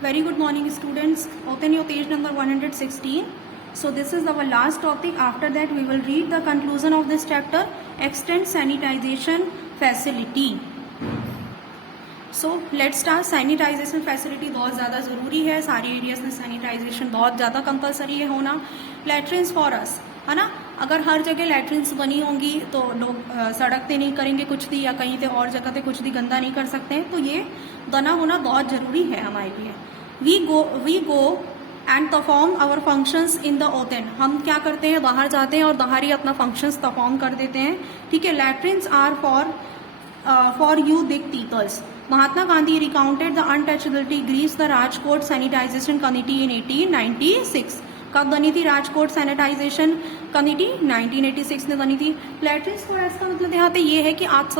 Very good morning, students. Open your page number 116. So this is our last topic. After that, we will read the conclusion of this chapter. Extend sanitization facility. So let's start. Sanitization facility बहुत ज़्यादा ज़रूरी है. सारी areas में sanitisation बहुत ज़्यादा compulsory है होना. Latrines for us, है ना. अगर हर जगह लैट्रिन्स बनी होंगी तो लोग सड़क पे नहीं करेंगे कुछ भी, या कहीं पे और जगह पे कुछ भी गंदा नहीं कर सकते हैं. तो ये बना होना बहुत ज़रूरी है हमारे लिए. We go and perform our functions in the open. हम क्या करते हैं, बाहर जाते हैं और बाहर ही अपना फंक्शंस परफॉर्म कर देते हैं. ठीक है. Latrines are for you big peoples. Mahatma Gandhi recounted the untouchability grieves the Rajkot sanitization committee in 1896. कब बनी थी राजकोट सैनिटाइजेशन कमिटी? 1986 में बनी थी. लैट्रिन्स फॉर अस का मतलब यहाँ पे ये है कि आप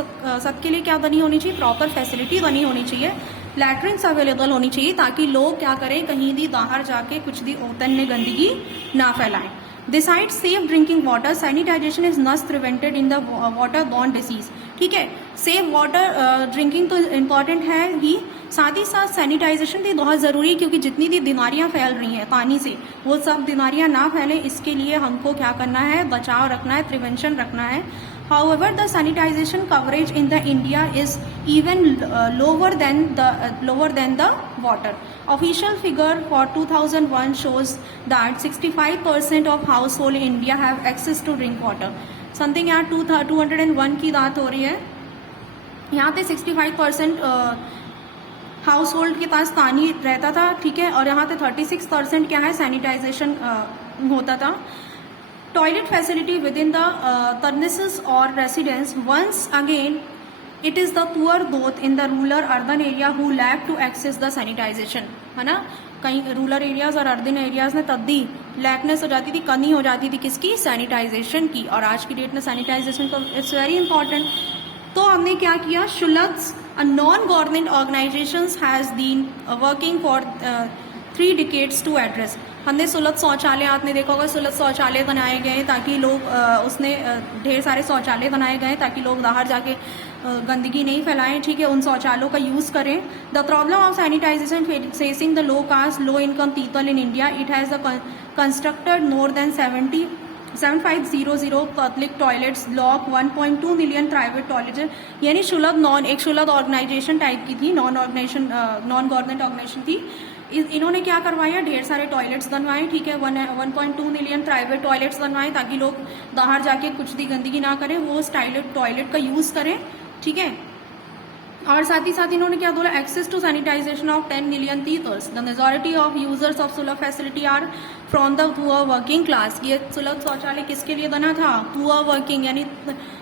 सबके लिए क्या बनी होनी चाहिए, प्रॉपर फैसिलिटी बनी होनी चाहिए. लैट्रिन्स अवेलेबल होनी चाहिए ताकि लोग क्या करें, कहीं भी बाहर जाके कुछ भी ओपन में गंदगी ना फैलाएं. Besides safe drinking water, sanitation is not prevented in the water-borne disease. ठीक है. सेफ वाटर ड्रिंकिंग तो इम्पॉर्टेंट है ही, साथ ही साथ सैनिटाइजेशन भी बहुत ज़रूरी है, क्योंकि जितनी भी बीमारियां फैल रही हैं पानी से, वो सब बीमारियां ना फैलें, इसके लिए हमको क्या करना है, बचाव रखना है, प्रिवेंशन रखना है. However, the sanitation coverage in the India is even lower than the water. Official figure for 2001 shows that 65% of household in India have access to drink water. Something यहाँ 201 की बात हो रही है. यहाँ पे 65% हाउस होल्ड के पास पानी रहता था. ठीक है. और यहाँ पे 36% क्या है, सैनिटाइजेशन होता था. Toilet facility within the premises or residence. Once again, it is the poor both in the rural urban area who lack to access the sanitization. है ना. कहीं रूरल एरियाज और अर्बन एरियाज में तब भी लैकनेस हो जाती थी, कमी हो जाती थी किसकी, सैनिटाइजेशन की. और आज की डेट में सैनिटाइजेशन को इट्स वेरी इंपॉर्टेंट. तो हमने क्या किया, शुल्क non government organisations has been working for 3 decades to address. हमने सुलभ शौचालय, आपने देखा होगा सुलभ शौचालय बनाए गए ताकि लोग उसने ढेर सारे शौचालय बनाए गए ताकि लोग बाहर जाके गंदगी नहीं फैलाएं. ठीक है. उन शौचालयों का यूज़ करें. The problem of sanitization facing the low caste low income people in India. It has constructed more than 7500 public toilets, block 1.2 million private toilet. यानी एक शुल्क ऑर्गेनाइजेशन टाइप की थी, नॉन गवर्नमेंट ऑर्गेनाइजेशन थी. इन्होंने क्या करवाया, ढेर सारे टॉयलेट्स बनवाए. ठीक है. 1.2 million प्राइवेट टॉयलेट्स बनवाए ताकि लोग बाहर जाके कुछ भी गंदगी ना करें, वो टॉयलेट का यूज़ करें. ठीक है. और साथ ही साथ इन्होंने क्या बोला, access to sanitization of 10 million peoples. The majority of users of Sulabh facility are from the poor working class. ये सुलभ शौचालय किसके लिए बना था, पुअर वर्किंग, यानी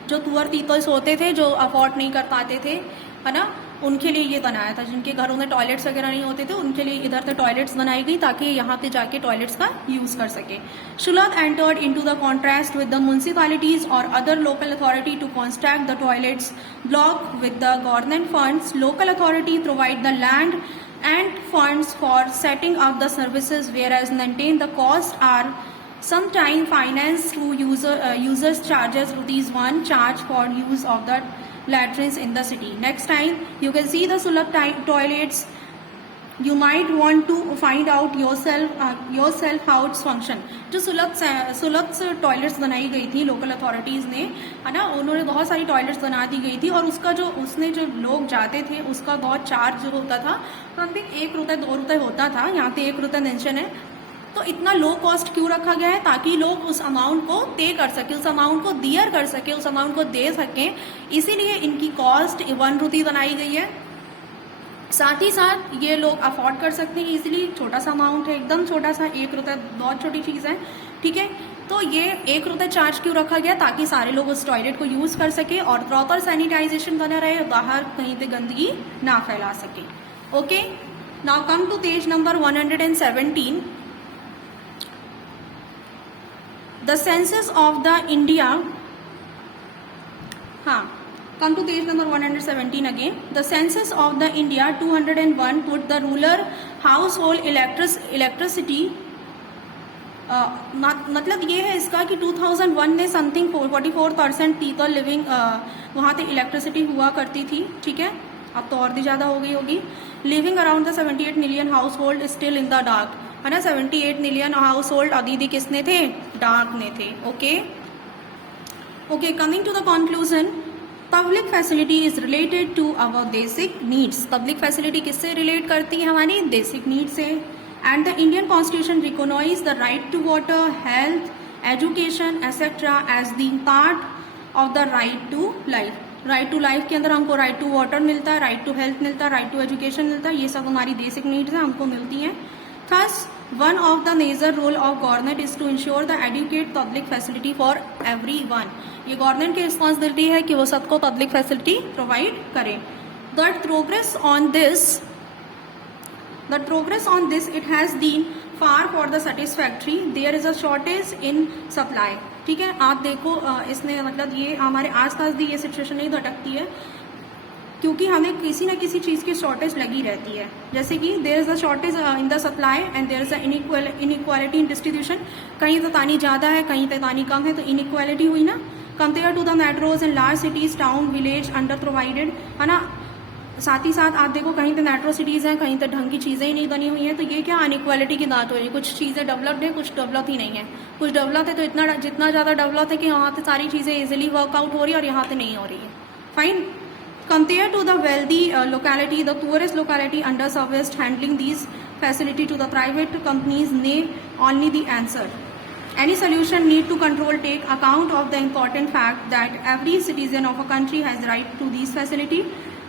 जो पुअर पीपल्स होते थे, जो अफोर्ड नहीं कर पाते थे, है ना, उनके लिए ये बनाया था. जिनके घरों में टॉयलेट्स वगैरह नहीं होते थे, उनके लिए इधर से टॉयलेट्स बनाई गई ताकि यहाँ पे जाके टॉयलेट्स का यूज़ कर सके. शुल्क entered into the contract with the municipalities और other local authority to construct the toilets block with the government funds. Local authority provide the land and funds for setting up the services, whereas maintain the cost are sometime financed through users charges ₹1 charge for use of the latrines in the city. Next time you can see the Sulabh toilets. You might want to find out yourself how it's function. जो सुलभ toilets बनाई गई थी local authorities ने, है ना, उन्होंने बहुत सारी टॉयलेट्स बना दी गई थी. और उसका जो लोग जाते थे उसका बहुत चार्ज जो होता था, समथिंग 1 रुपये 2 रुपये होता था. यहाँ पे 1 रुपये मेंशन है. तो इतना लो कॉस्ट क्यों रखा गया है, ताकि लोग उस अमाउंट को पे कर सके, उस अमाउंट को दियर कर सके, उस अमाउंट को दे सकें. इसीलिए इनकी कॉस्ट 1 रुपये बनाई गई है. साथ ही साथ ये लोग अफोर्ड कर सकते हैं इजीली. छोटा सा अमाउंट है, एकदम छोटा सा, 1 रुपये बहुत छोटी चीज़ है. ठीक है. तो ये 1 रुपये चार्ज क्यों रखा गया, ताकि सारे लोग उस टॉयलेट को यूज़ कर सके और प्रॉपर सैनिटाइजेशन बना रहे, बाहर कहीं पे गंदगी ना फैला सके. Okay. Now come to page number 117. The census of the India. Come to page number 117 again. The census of the India 201 put the rural household electricity. मतलब ये है इसका कि 2001 में समथिंग 44% पीपल लिविंग वहाँ पे इलेक्ट्रिसिटी हुआ करती थी. ठीक है. अब तो और भी ज़्यादा हो गई होगी. Living around the 78 million house hold still in the dark, है ना। 78 मिलियन हाउस होल्ड अभी किसने थे, डार्क में थे। Okay, coming to the conclusion, public facility is related to our basic needs. Public facility किससे रिलेट करती है, हमारी बेसिक नीड से। And the Indian constitution recognise the right to water, health, education etcetera as the part of the right to life. Right to life के अंदर हमको right to water मिलता है, राइट टू हेल्थ मिलता है, right to education मिलता है, ये सब हमारी बेसिक नीड्स हैं, हमको मिलती हैं। Thus one of the major role of government is to ensure the adequate public facility for everyone। ये गवर्नमेंट की रिस्पॉन्सिबिलिटी है कि वो सबको पब्लिक फैसिलिटी प्रोवाइड करे। The progress on this it has been far for the satisfactory, there is a shortage in supply। ठीक है, आप देखो इसमें मतलब ये हमारे आसपास भी ये सिचुएशन नहीं भटकती है, क्योंकि हमें किसी न किसी चीज़ की शॉर्टेज लगी रहती है। जैसे कि there is a shortage in the supply and there is a inequality in distribution. कहीं तो पानी ज़्यादा है, कहीं तो पानी कम है, तो इनइक्वालिटी हुई ना। Compare to the metros and large cities, town, village under provided, है ना। साथ ही साथ आप देखो कहीं तो मेट्रो सिटीज़ हैं, कहीं तो ढंग की चीज़ें ही नहीं बनी हुई हैं, तो ये क्या अनइक्वालिटी की बात हो रही है। कुछ चीज़ें डेवलप्ड है, कुछ डेवलप ही नहीं है। कुछ डेवलप है तो इतना जितना ज़्यादा डेवलप है कि वहाँ पे सारी चीज़ें इजिली वर्कआउट हो रही है और यहाँ पे नहीं हो रही है। Fine. Compared to the wealthy locality, the poorest locality underserviced, handling these facility to the private companies may only the answer. Any solution need to control take account of the important fact that every citizen of a country has right to these facility,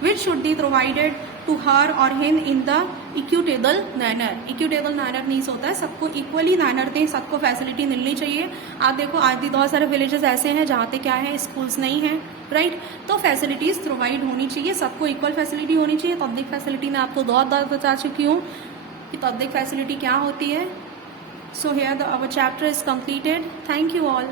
which should be provided to her or him in the equitable manner। equitable manner means होता है सबको equally manner दें, सबको facility मिलनी चाहिए। आप देखो आज भी बहुत सारे विलेजेस ऐसे हैं जहाँ पे क्या है, स्कूल्स नहीं है, राइट। तो फैसिलिटीज प्रोवाइड होनी चाहिए, सबको इक्वल फैसिलिटी होनी चाहिए। पब्लिक फैसिलिटी में आपको बहुत बार बता चुकी हूँ कि पब्लिक फैसिलिटी क्या होती है। So here the our chapter is completed. Thank you all.